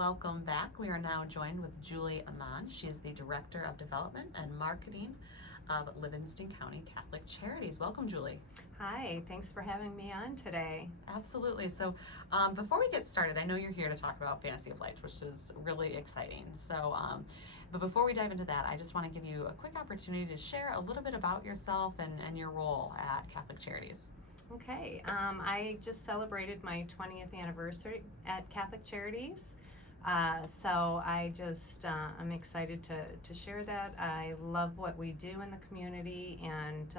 welcome back. We are now joined with Julie Amman. She is the Director of Development and Marketing of Livingston County Catholic Charities. Welcome, Julie. Hi, thanks for having me on today. Absolutely. So before we get started, I know you're here to talk about Fantasy of Lights, which is really exciting. So, but before we dive into that, I just want to give you a quick opportunity to share a little bit about yourself and your role at Catholic Charities. Okay, I just celebrated my 20th anniversary at Catholic Charities. So I just, I'm excited to share that. I love what we do in the community, and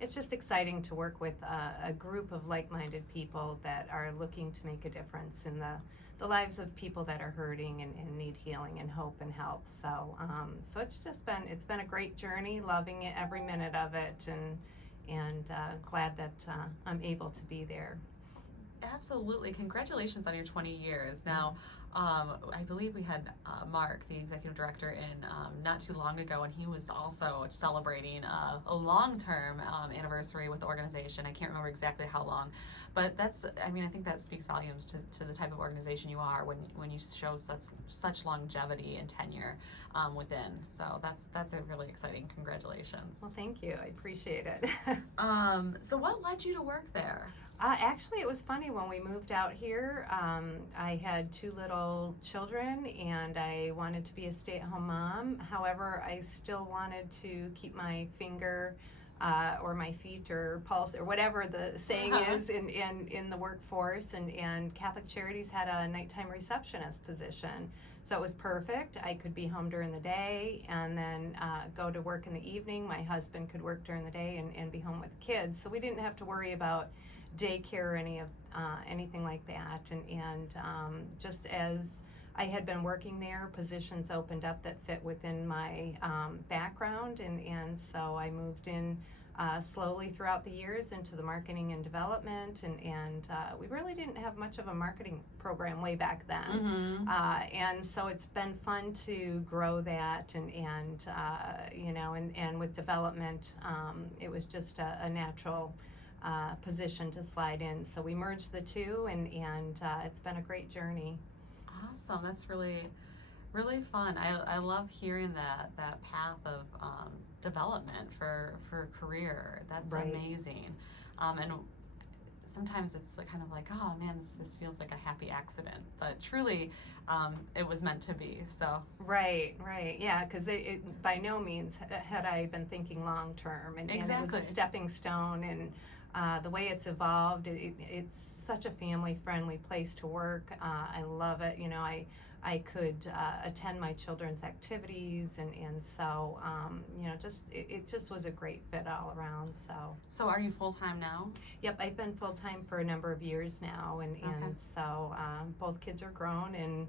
it's just exciting to work with a group of like-minded people that are looking to make a difference in the lives of people that are hurting and need healing and hope and help. So, so it's been a great journey, loving it every minute of it, and glad that I'm able to be there. Absolutely. Congratulations on your 20 years. Now, I believe we had Mark, the executive director, in not too long ago, and he was also celebrating a long-term anniversary with the organization. I can't remember exactly how long, but I think that speaks volumes to the type of organization you are when you show such longevity and tenure within. So that's a really exciting. Congratulations. Well, thank you. I appreciate it. So what led you to work there? Actually, it was funny when we moved out here. I had two little children, and I wanted to be a stay-at-home mom. However, I still wanted to keep my finger or my feet or pulse or whatever the saying is in the workforce. And Catholic Charities had a nighttime receptionist position. So it was perfect. I could be home during the day and then go to work in the evening. My husband could work during the day and be home with the kids. So we didn't have to worry about daycare or anything like that. And just as I had been working there, positions opened up that fit within my background, and so I moved in slowly throughout the years into the marketing and development, and we really didn't have much of a marketing program way back then. Mm-hmm. And so it's been fun to grow that, and with development, it was just a natural position to slide in. So we merged the two, and it's been a great journey. Awesome. That's really, really fun. I love hearing that path of development for career. That's Right. amazing. And sometimes it's kind of like, oh man, this feels like a happy accident, but truly, it was meant to be. So Right, yeah, because it by no means had I been thinking long term, and it was a stepping stone, and the way it's evolved, it's such a family friendly place to work. I love it. I could attend my children's activities, and so it just was a great fit all around. So are you full time now? Yep, I've been full time for a number of years now, and so both kids are grown and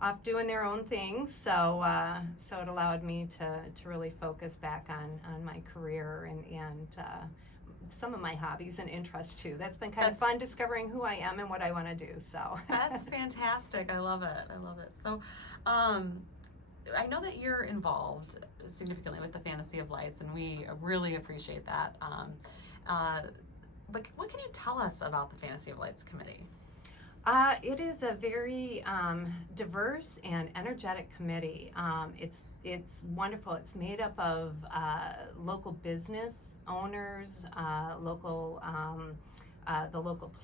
off doing their own things. So it allowed me to really focus back on my career and some of my hobbies and interests too. That's been kind of fun, discovering who I am and what I want to do. So that's fantastic. I love it. So I know that you're involved significantly with the Fantasy of Lights, and we really appreciate that. But what can you tell us about the Fantasy of Lights Committee? It is a very diverse and energetic committee. It's wonderful. It's made up of local business owners, the local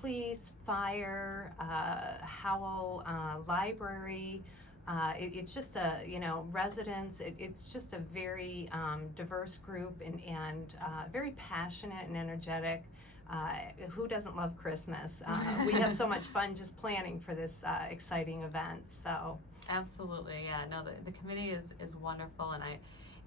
police, fire, Howell Library. It's just residents. It's just a very diverse group and very passionate and energetic. Who doesn't love Christmas? We have so much fun just planning for this exciting event. So absolutely, yeah. No, the committee is wonderful, and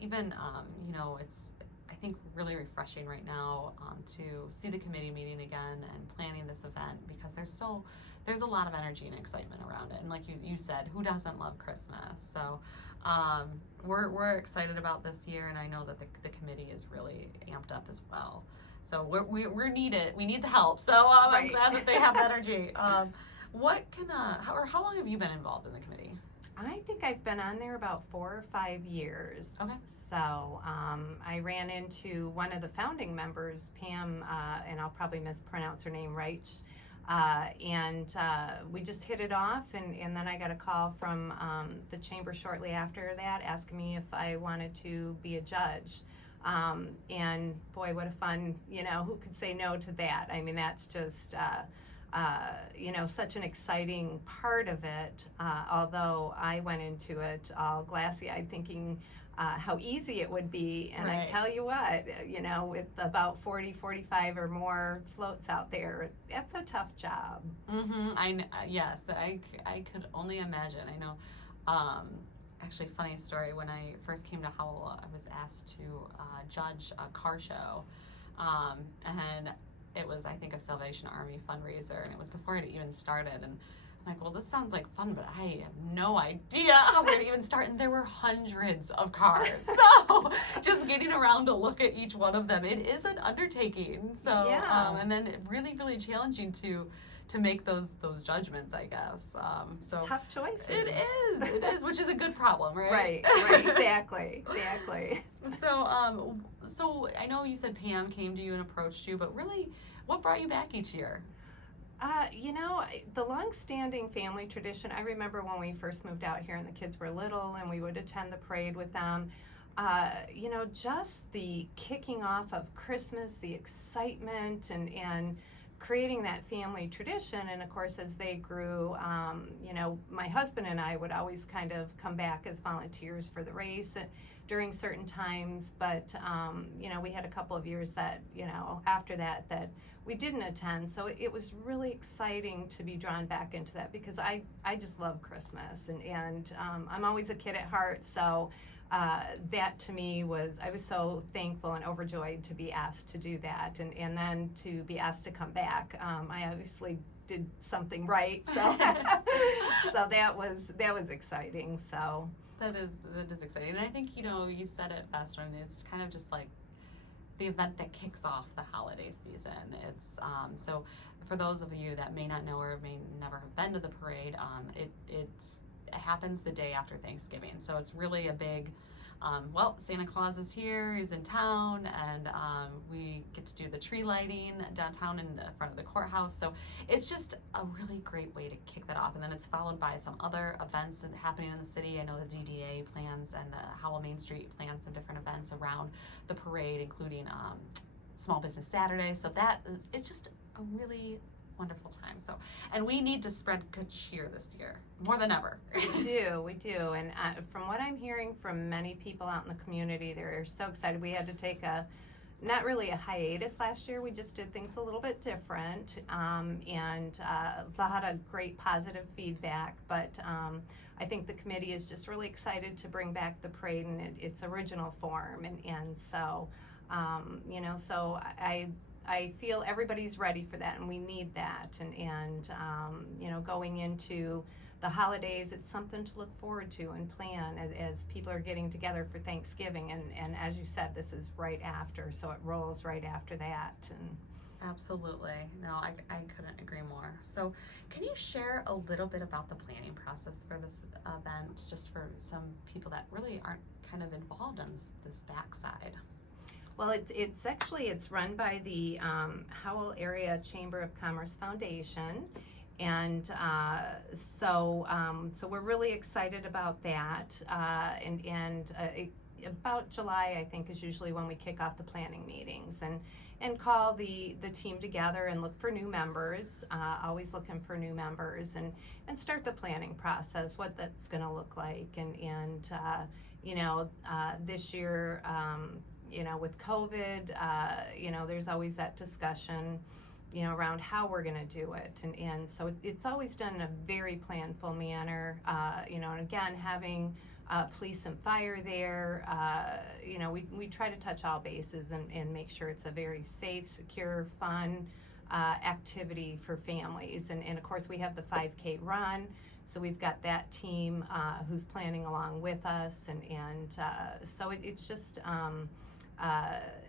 it's I think really refreshing right now to see the committee meeting again and planning this event, because there's a lot of energy and excitement around it, and like you said, who doesn't love Christmas? So we're excited about this year, and I know that the committee is really amped up as well. So we're needed. We need the help. So right. I'm glad that they have energy. How long have you been involved in the committee? I think I've been on there about 4 or 5 years. Okay. So I ran into one of the founding members, Pam, and I'll probably mispronounce her name, right? And we just hit it off, and then I got a call from the chamber shortly after that asking me if I wanted to be a judge. And boy, what a fun, who could say no to that? I mean, that's just, such an exciting part of it. Although I went into it all glassy-eyed thinking how easy it would be. And I Right. tell you what, with about 40, 45 or more floats out there, that's a tough job. Yes, I could only imagine. I know. Actually, funny story. When I first came to Howell, I was asked to judge a car show, and it was, I think, a Salvation Army fundraiser, and it was before it even started. And I'm like, well, this sounds like fun, but I have no idea how we're gonna even start. And there were hundreds of cars, so just getting around to look at each one of them, it is an undertaking. So, Yeah. and then really, really challenging to make those judgments, I guess. So Tough choices. it is, which is a good problem, right? Right, exactly. So I know you said Pam came to you and approached you, but really, what brought you back each year? The long-standing family tradition, I remember when we first moved out here and the kids were little and we would attend the parade with them. Just the kicking off of Christmas, the excitement and creating that family tradition. And of course, as they grew, my husband and I would always kind of come back as volunteers for the race during certain times. But, we had a couple of years that, after that we didn't attend. So it was really exciting to be drawn back into that because I just love Christmas and I'm always a kid at heart. So that to me I was so thankful and overjoyed to be asked to do that and then to be asked to come back. I obviously did something right, so so that was exciting. So That is exciting, and I think you said it best when it's kind of just like the event that kicks off the holiday season. It's so for those of you that may not know or may never have been to the parade, it happens the day after Thanksgiving. So it's really a big, Santa Claus is here, he's in town, and we get to do the tree lighting downtown in the front of the courthouse. So it's just a really great way to kick that off. And then it's followed by some other events happening in the city. I know the DDA plans and the Howell Main Street plans some different events around the parade, including Small Business Saturday. So it's just a really wonderful time. So, and we need to spread good cheer this year more than ever. we do, and from what I'm hearing from many people out in the community, they're so excited. We had to take not really a hiatus last year. We just did things a little bit different, and a lot of great positive feedback. But I think the committee is just really excited to bring back the parade in its original form, and so so I feel everybody's ready for that, and we need that. And going into the holidays, it's something to look forward to and plan as people are getting together for Thanksgiving. And as you said, this is right after, so it rolls right after that. And Absolutely. No, I couldn't agree more. So, can you share a little bit about the planning process for this event, just for some people that really aren't kind of involved on this backside? Well, it's run by the Howell Area Chamber of Commerce Foundation, and so we're really excited about that. About July, I think, is usually when we kick off the planning meetings and call the team together and look for new members. Always looking for new members and start the planning process, what that's going to look like, and this year. With COVID, there's always that discussion, around how we're going to do it. And so it's always done in a very planful manner, and again, having police and fire there, we try to touch all bases and make sure it's a very safe, secure, fun activity for families. And of course, we have the 5K run. So we've got that team who's planning along with us. And so it's just...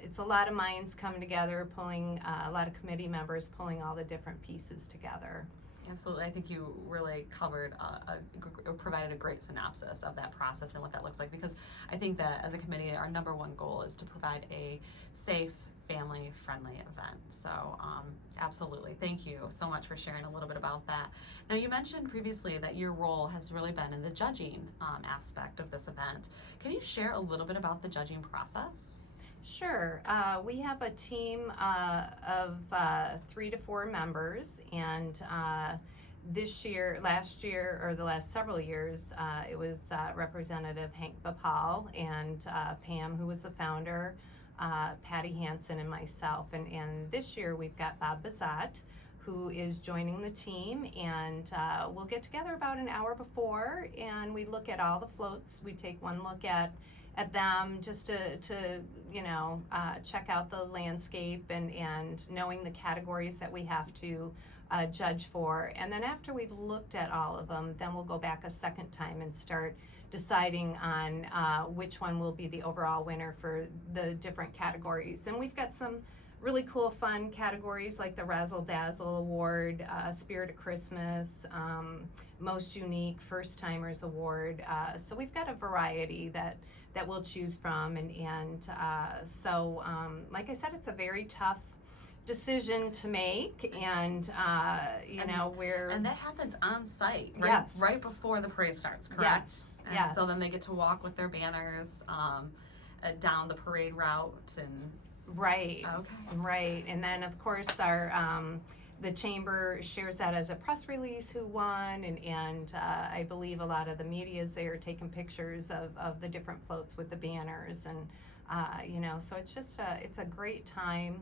it's a lot of minds coming together, pulling a lot of committee members, pulling all the different pieces together. Absolutely. I think you really covered, provided a great synopsis of that process and what that looks like, because I think that as a committee, our number one goal is to provide a safe, family-friendly event. So absolutely, thank you so much for sharing a little bit about that. Now, you mentioned previously that your role has really been in the judging aspect of this event. Can you share a little bit about the judging process? Sure. We have a team of 3 to 4 members, and last year, or the last several years, it was Representative Hank Bapal and Pam, who was the founder, Patty Hansen, and myself. And this year we've got Bob Bazat, who is joining the team, and we'll get together about an hour before, and we look at all the floats. We take one look at them just to check out the landscape and knowing the categories that we have to judge for. And then after we've looked at all of them, then we'll go back a second time and start deciding on which one will be the overall winner for the different categories. And we've got some really cool, fun categories like the Razzle Dazzle Award, Spirit of Christmas, Most Unique, First Timers Award. So we've got a variety that we'll choose from. So like I said, it's a very tough decision to make, and we're... And that happens on site, right? Yes. Right before the parade starts, correct? Yes. And Yes. so then they get to walk with their banners down the parade route and... Right. Okay. Right. And then of course our the chamber shares that as a press release who won, and I believe a lot of the media is there taking pictures of the different floats with the banners, and so it's a great time,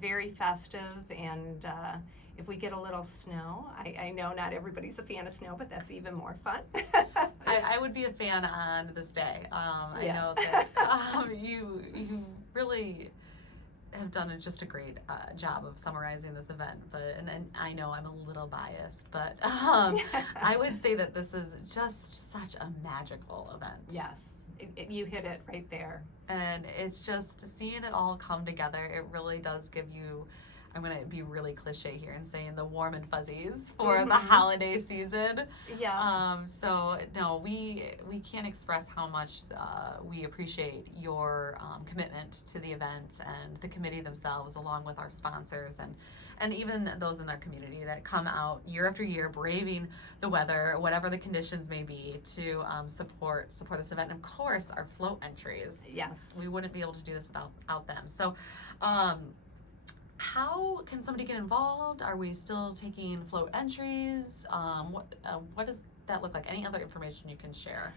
very festive, and if we get a little snow, I know not everybody's a fan of snow, but that's even more fun. I would be a fan on this day. I Yeah. know that you really have done just a great job of summarizing this event, and I know I'm a little biased, but I would say that this is just such a magical event. Yes, you hit it right there. And it's just seeing it all come together. It really does give you, I'm going to be really cliche here and saying, the warm and fuzzies for the holiday season. Yeah. So no, we can't express how much we appreciate your commitment to the event and the committee themselves, along with our sponsors and even those in our community that come out year after year, braving the weather, whatever the conditions may be, to support this event. And of course, our float entries. Yes. We wouldn't be able to do this without them. So, how can somebody get involved? Are we still taking float entries? What does that look like? Any other information you can share?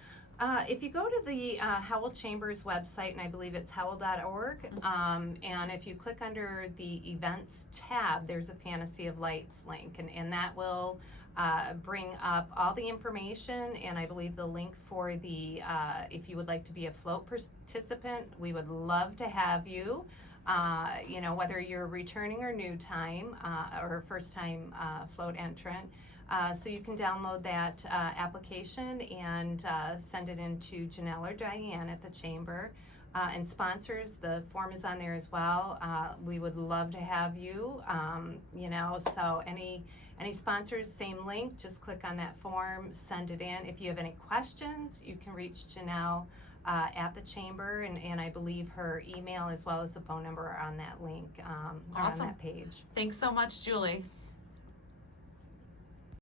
If you go to the Howell Chamber's website, and I believe it's howell.org, and if you click under the events tab, there's a Fantasy of Lights link, and that will bring up all the information, and I believe the link for the, if you would like to be a float participant, we would love to have you. Whether you're returning or new time or first time float entrant. So you can download that application and send it in to Janelle or Diane at the chamber. And sponsors, the form is on there as well. We would love to have you. So any sponsors, same link, just click on that form, send it in. If you have any questions, you can reach Janelle at the chamber, and I believe her email as well as the phone number are on that link, or on Awesome. that page. Thanks so much, Julie.